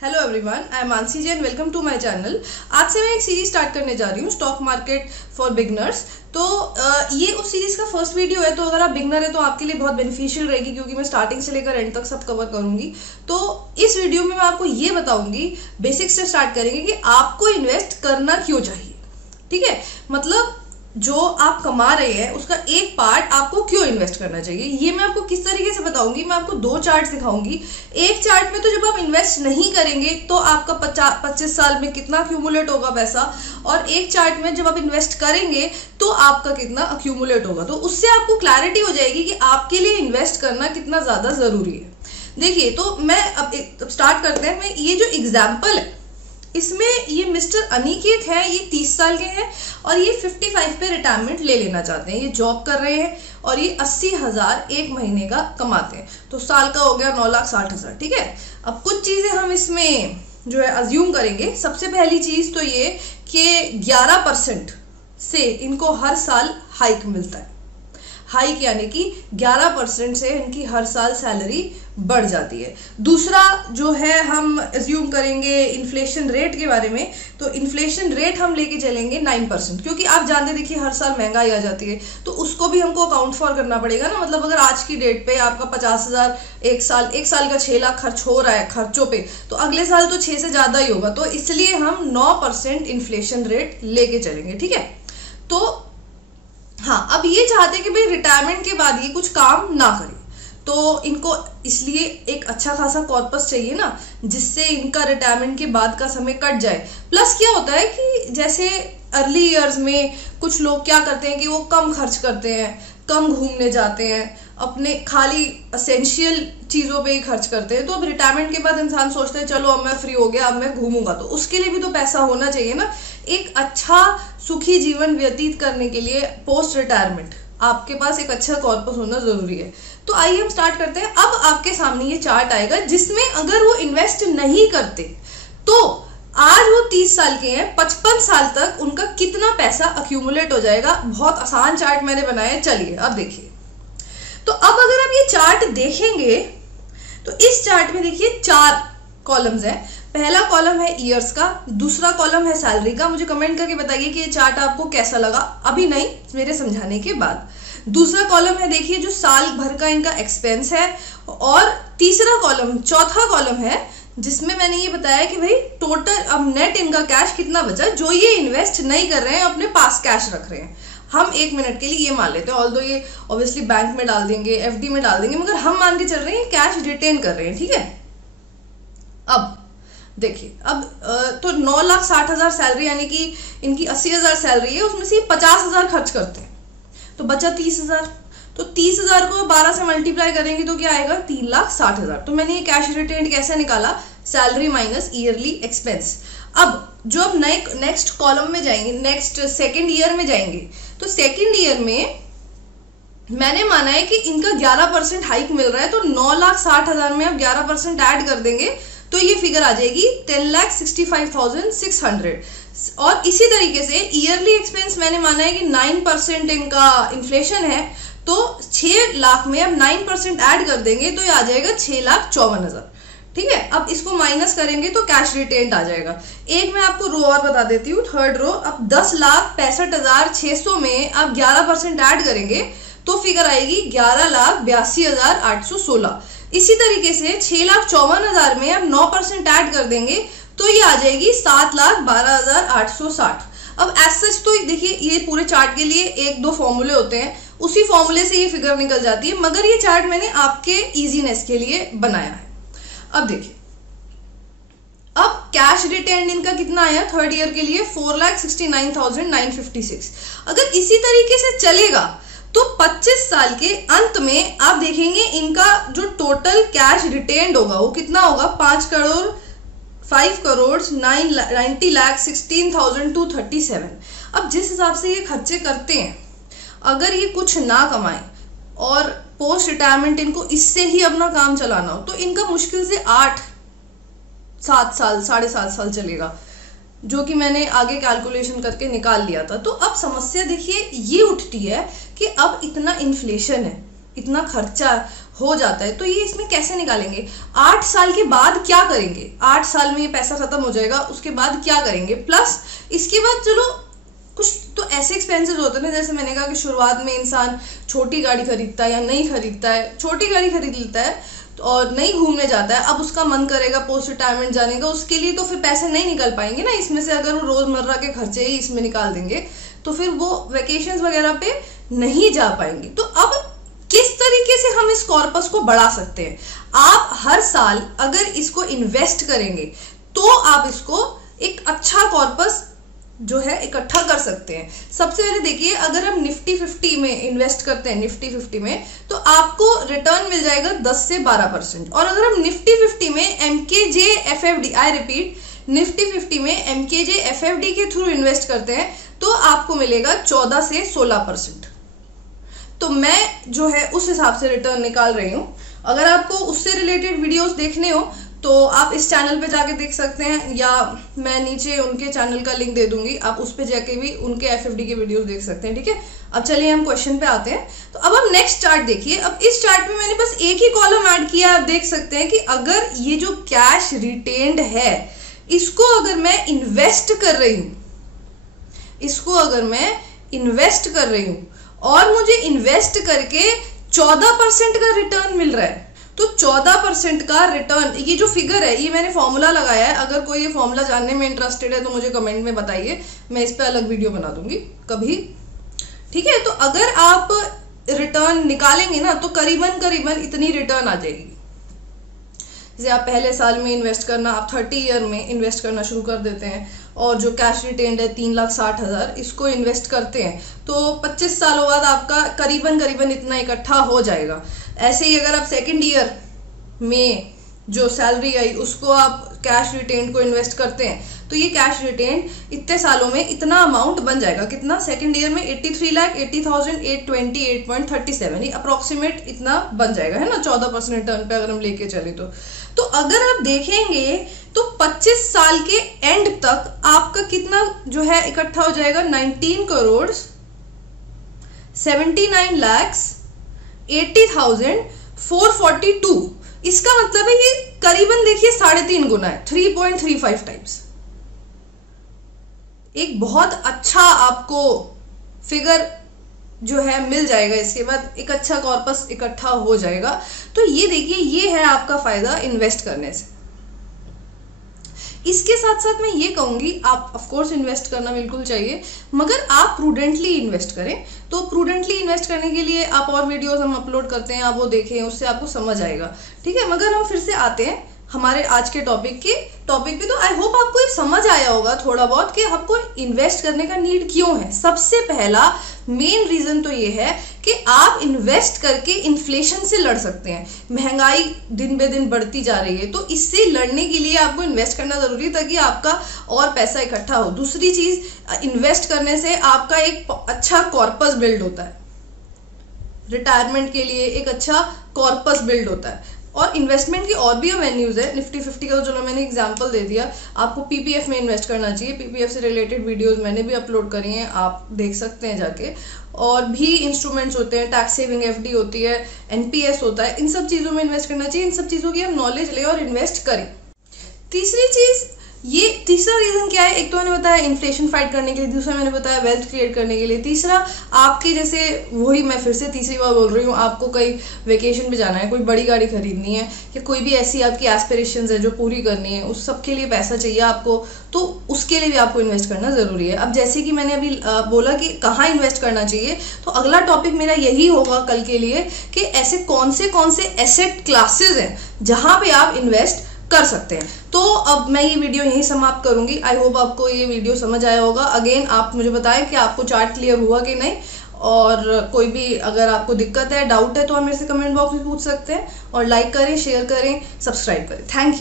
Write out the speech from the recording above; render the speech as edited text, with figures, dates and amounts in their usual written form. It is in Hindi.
Hello everyone, I am Mansi Jain. Welcome to my channel. आज से मैं एक सीरीज स्टार्ट करने जा रही हूँ, स्टॉक मार्केट फॉर बिगनर्स। तो ये उस सीरीज का फर्स्ट वीडियो है, तो अगर आप बिगनर है तो आपके लिए बहुत बेनिफिशियल रहेगी, क्योंकि मैं स्टार्टिंग से लेकर एंड तक सब कवर करूंगी। तो इस वीडियो में मैं आपको ये बताऊंगी, बेसिक से स्टार्ट करेंगे कि आपको इन्वेस्ट करना क्यों चाहिए। ठीक है, मतलब जो आप कमा रहे हैं उसका एक पार्ट आपको क्यों इन्वेस्ट करना चाहिए, ये मैं आपको किस तरीके से बताऊंगी। मैं आपको दो चार्ट दिखाऊंगी। एक चार्ट में तो जब आप इन्वेस्ट नहीं करेंगे तो आपका 25 साल में कितना अक्यूमुलेट होगा पैसा, और एक चार्ट में जब आप इन्वेस्ट करेंगे तो आपका कितना अक्यूमुलेट होगा। तो उससे आपको क्लैरिटी हो जाएगी कि आपके लिए इन्वेस्ट करना कितना ज्यादा जरूरी है। देखिए, तो मैं अब स्टार्ट करते हैं। मैं ये जो एग्जाम्पल है इसमें ये मिस्टर अनिकेत है, ये 30 साल के हैं और ये 55 पे रिटायरमेंट ले लेना चाहते हैं। ये जॉब कर रहे हैं और ये 80,000 एक महीने का कमाते हैं, तो साल का हो गया 9,60,000। ठीक है, अब कुछ चीजें हम इसमें जो है अज्यूम करेंगे। सबसे पहली चीज तो ये कि 11% से इनको हर साल हाइक मिलता है। हाइक यानी कि 11% से इनकी हर साल सैलरी बढ़ जाती है। दूसरा जो है हम अज्यूम करेंगे इन्फ्लेशन रेट के बारे में। तो इन्फ्लेशन रेट हम लेके चलेंगे 9%, क्योंकि आप जानते देखिए हर साल महंगाई आ जाती है, तो उसको भी हमको अकाउंट फॉर करना पड़ेगा ना। मतलब अगर आज की डेट पे आपका 50,000 एक साल का 6 लाख खर्च हो रहा है खर्चों पे, तो अगले साल तो 6 से ज्यादा ही होगा। तो इसलिए हम 9% इन्फ्लेशन रेट लेके चलेंगे। ठीक है, तो हाँ, अब ये चाहते हैं कि भाई रिटायरमेंट के बाद ये कुछ काम ना करें, तो इनको इसलिए एक अच्छा खासा कॉर्पस चाहिए ना, जिससे इनका रिटायरमेंट के बाद का समय कट जाए। प्लस क्या होता है कि जैसे अर्ली इयर्स में कुछ लोग क्या करते हैं कि वो कम खर्च करते हैं, कम घूमने जाते हैं, अपने खाली असेंशियल चीजों पे ही खर्च करते हैं। तो अब रिटायरमेंट के बाद इंसान सोचता है चलो अब मैं फ्री हो गया, अब मैं घूमूंगा, तो उसके लिए भी तो पैसा होना चाहिए ना। एक अच्छा सुखी जीवन व्यतीत करने के लिए पोस्ट रिटायरमेंट आपके पास एक अच्छा कॉर्पस होना जरूरी है। तो आइए हम स्टार्ट करते हैं। अब आपके सामने ये चार्ट आएगा जिसमें अगर वो इन्वेस्ट नहीं करते तो आज वो 30 साल के हैं, 55 साल तक उनका कितना पैसा अक्यूमुलेट हो जाएगा। बहुत आसान चार्ट मैंने बनाया है, चलिए अब देखिए। तो अब अगर आप ये चार्ट देखेंगे तो इस चार्ट में देखिए 4 कॉलम्स हैं। पहला कॉलम है ईयर्स का, दूसरा कॉलम है सैलरी का। मुझे कमेंट करके बताइए कि ये चार्ट आपको कैसा लगा, अभी नहीं मेरे समझाने के बाद। दूसरा कॉलम है देखिए जो साल भर का इनका एक्सपेंस है, और तीसरा कॉलम चौथा कॉलम है जिसमें मैंने ये बताया कि भाई टोटल अब नेट इनका कैश कितना बचा, जो ये इन्वेस्ट नहीं कर रहे हैं, अपने पास कैश रख रहे हैं। हम 1 मिनट के लिए ये मान लेते हैं, ऑल्दो ये ऑब्वियसली बैंक में डाल देंगे, एफडी में डाल देंगे, मगर हम मान के चल रहे हैं कैश रिटेन कर रहे हैं। ठीक है, अब देखिए, अब तो 9,60,000 सैलरी यानी कि इनकी 80,000 सैलरी है, उसमें से 50,000 खर्च करते हैं, तो बचा 30,000। तो 30,000 को 12 से मल्टीप्लाई करेंगे तो क्या आएगा, 3,60,000। तो मैंने ये कैश रिटेन कैसे निकाला, सैलरी माइनस ईयरली एक्सपेंस। अब जो अब नेक्स्ट कॉलम में जाएंगे, नेक्स्ट सेकेंड ईयर में जाएंगे, तो सेकेंड ईयर में मैंने माना है कि इनका 11% हाइक मिल रहा है, तो 9,60,000 में अब 11% ऐड कर देंगे तो ये फिगर आ जाएगी 10,65,600। और इसी तरीके से ईयरली एक्सपेंस मैंने माना है कि 9% इनका इन्फ्लेशन है, तो 6 लाख में अब 9% ऐड कर देंगे तो ये आ जाएगा 6,54,000। ठीक है, अब इसको माइनस करेंगे तो कैश रिटेन आ जाएगा। एक मैं आपको रो और बता देती हूँ, थर्ड रो। अब 10,65,600 में आप 11% ऐड करेंगे तो फिगर आएगी 11,82,816। इसी तरीके से 6,54,000 में अब 9% ऐड कर देंगे तो ये आ जाएगी 7,12,860। अब एज सच तो देखिए ये पूरे चार्ट के लिए 1-2 फॉर्मूले होते हैं, उसी फॉर्मूले से ये फिगर निकल जाती है, मगर ये चार्ट मैंने आपके इजीनेस के लिए बनाया है। अब देखिए, अब कैश रिटेन इनका कितना आया थर्ड ईयर के लिए, 4,69,956। अगर इसी तरीके से चलेगा तो 25 साल के अंत में आप देखेंगे इनका जो टोटल कैश रिटेन्ड होगा वो कितना होगा, 5,90,16,237। अब जिस हिसाब से ये खर्चे करते हैं, अगर ये कुछ ना कमाए और पोस्ट रिटायरमेंट इनको इससे ही अपना काम चलाना हो, तो इनका मुश्किल से 8-7 साल 7.5 साल चलेगा, जो कि मैंने आगे कैलकुलेशन करके निकाल लिया था। तो अब समस्या देखिए ये उठती है कि अब इतना इन्फ्लेशन है, इतना खर्चा हो जाता है। तो ये इसमें कैसे निकालेंगे, 8 साल के बाद क्या करेंगे, 8 साल में ये पैसा खत्म हो जाएगा, उसके बाद क्या करेंगे, प्लस इसके बाद चलो कुछ तो ऐसे एक्सपेंसेस होते हैं ना, जैसे मैंने कहा कि शुरुआत में इंसान छोटी गाड़ी खरीदता है या नहीं खरीदता है, छोटी गाड़ी खरीद लेता है और नहीं घूमने जाता है, अब उसका मन करेगा पोस्ट रिटायरमेंट जाने का, उसके लिए तो फिर पैसे नहीं निकल पाएंगे ना इसमें से। अगर वो रोजमर्रा के खर्चे ही इसमें निकाल देंगे तो फिर वो वेकेशंस वगैरह पे नहीं जा पाएंगे। तो अब किस तरीके से हम इस कॉर्पस को बढ़ा सकते हैं, आप हर साल अगर इसको इन्वेस्ट करेंगे तो आप इसको एक अच्छा कॉर्पस जो है इकट्ठा कर सकते हैं। सबसे पहले देखिए, अगर हम निफ्टी 50 में इन्वेस्ट करते हैं, निफ्टी 50 में, तो आपको रिटर्न मिल जाएगा 10 से 12%। और अगर हम निफ्टी 50 में एमकेजे एफएफडी, आई रिपीट, निफ्टी 50 में एमकेजे एफएफडी के थ्रू इन्वेस्ट करते हैं तो आपको मिलेगा 14 से 16%। तो मैं जो है उस हिसाब से रिटर्न निकाल रही हूँ। अगर आपको उससे रिलेटेड वीडियोस देखने हो तो आप इस चैनल पे जाके देख सकते हैं, या मैं नीचे उनके चैनल का लिंक दे दूंगी, आप उस पे जाके भी उनके एफएफडी के वीडियोस देख सकते हैं। ठीक है, अब चलिए हम क्वेश्चन पे आते हैं। तो अब हम नेक्स्ट चार्ट देखिए। अब इस चार्ट में मैंने बस एक ही कॉलम ऐड किया, आप देख सकते हैं कि अगर ये जो कैश रिटेन्ड है इसको अगर मैं इन्वेस्ट कर रही हूँ, इसको अगर मैं इन्वेस्ट कर रही हूँ और मुझे इन्वेस्ट करके 14% का रिटर्न मिल रहा है, तो 14% का रिटर्न, ये जो फिगर है ये मैंने फॉर्मूला लगाया है। अगर कोई ये फॉर्मूला जानने में इंटरेस्टेड है तो मुझे कमेंट में बताइए, मैं इस पे अलग वीडियो बना दूंगी कभी। ठीक है, तो अगर आप रिटर्न निकालेंगे ना तो करीबन करीबन इतनी रिटर्न आ जाएगी। जैसे आप पहले साल में इन्वेस्ट करना, आप 30 ईयर में इन्वेस्ट करना शुरू कर देते हैं और जो कैश रिटेन्ड है 3,60,000 इसको इन्वेस्ट करते हैं तो 25 सालों बाद आपका करीबन करीबन इतना इकट्ठा हो जाएगा। ऐसे ही अगर आप सेकंड ईयर में जो सैलरी आई उसको आप कैश रिटेन्ड को इन्वेस्ट करते हैं तो ये कैश रिटेन्ड इतने सालों में इतना अमाउंट बन जाएगा। कितना, सेकंड ईयर में 83,80,828.37, ये अप्रोक्सीमेट इतना बन जाएगा, है ना, 14% रिटर्न पे अगर हम लेके चले तो अगर आप देखेंगे तो 25 साल के एंड तक आपका कितना जो है इकट्ठा हो जाएगा, 19,79,80,442। इसका मतलब है ये करीबन देखिए 3.5 गुना है, 3.35 टाइम्स। एक बहुत अच्छा आपको फिगर जो है मिल जाएगा, इसके बाद एक अच्छा कॉर्पस इकट्ठा हो जाएगा। तो ये देखिए, ये है आपका फायदा इन्वेस्ट करने से। इसके साथ साथ मैं ये कहूंगी, आप ऑफ कोर्स इन्वेस्ट करना बिल्कुल चाहिए, मगर आप प्रूडेंटली इन्वेस्ट करें। तो प्रूडेंटली इन्वेस्ट करने के लिए आप और वीडियोस हम अपलोड करते हैं, आप वो देखें, उससे आपको समझ आएगा। ठीक है, मगर हम फिर से आते हैं हमारे आज के टॉपिक पे। तो आई होप आपको ये समझ आया होगा थोड़ा बहुत कि आपको इन्वेस्ट करने का नीड क्यों है। सबसे पहला मेन रीजन तो ये है कि आप इन्वेस्ट करके इन्फ्लेशन से लड़ सकते हैं। महंगाई दिन बे दिन बढ़ती जा रही है, तो इससे लड़ने के लिए आपको इन्वेस्ट करना जरूरी है ताकि आपका और पैसा इकट्ठा हो। दूसरी चीज, इन्वेस्ट करने से आपका एक अच्छा कॉर्पस बिल्ड होता है, रिटायरमेंट के लिए एक अच्छा कॉर्पस बिल्ड होता है। और इन्वेस्टमेंट की और भी वेन्यूज है। निफ्टी 50 का तो चलो मैंने एग्जांपल दे दिया, आपको पीपीएफ में इन्वेस्ट करना चाहिए। पीपीएफ से रिलेटेड वीडियोस मैंने भी अपलोड करी हैं, आप देख सकते हैं जाके। और भी इंस्ट्रूमेंट्स होते हैं, टैक्स सेविंग एफडी होती है, एनपीएस होता है, इन सब चीज़ों में इन्वेस्ट करना चाहिए। इन सब चीज़ों की हम नॉलेज लें और इन्वेस्ट करें। तीसरी चीज़, ये तीसरा रीजन क्या है, एक तो मैंने बताया इन्फ्लेशन फाइट करने के लिए, दूसरा मैंने बताया वेल्थ क्रिएट करने के लिए, तीसरा आपके जैसे वही मैं फिर से तीसरी बार बोल रही हूँ, आपको कहीं वेकेशन पे जाना है, कोई बड़ी गाड़ी खरीदनी है, या कोई भी ऐसी आपकी एस्पिरेशंस है जो पूरी करनी है, उस सब के लिए पैसा चाहिए आपको, तो उसके लिए भी आपको इन्वेस्ट करना जरूरी है। अब जैसे कि मैंने अभी बोला कि कहाँ इन्वेस्ट करना चाहिए, तो अगला टॉपिक मेरा यही होगा कल के लिए कि ऐसे कौन से एसेट क्लासेस हैं जहाँ पे आप इन्वेस्ट कर सकते हैं। तो अब मैं ये वीडियो यहीं समाप्त करूंगी। आई होप आपको ये वीडियो समझ आया होगा। अगेन आप मुझे बताएं कि आपको चार्ट क्लियर हुआ कि नहीं, और कोई भी अगर आपको दिक्कत है, डाउट है, तो आप मेरे से कमेंट बॉक्स में पूछ सकते हैं। और लाइक करें, शेयर करें, सब्सक्राइब करें। Thank you.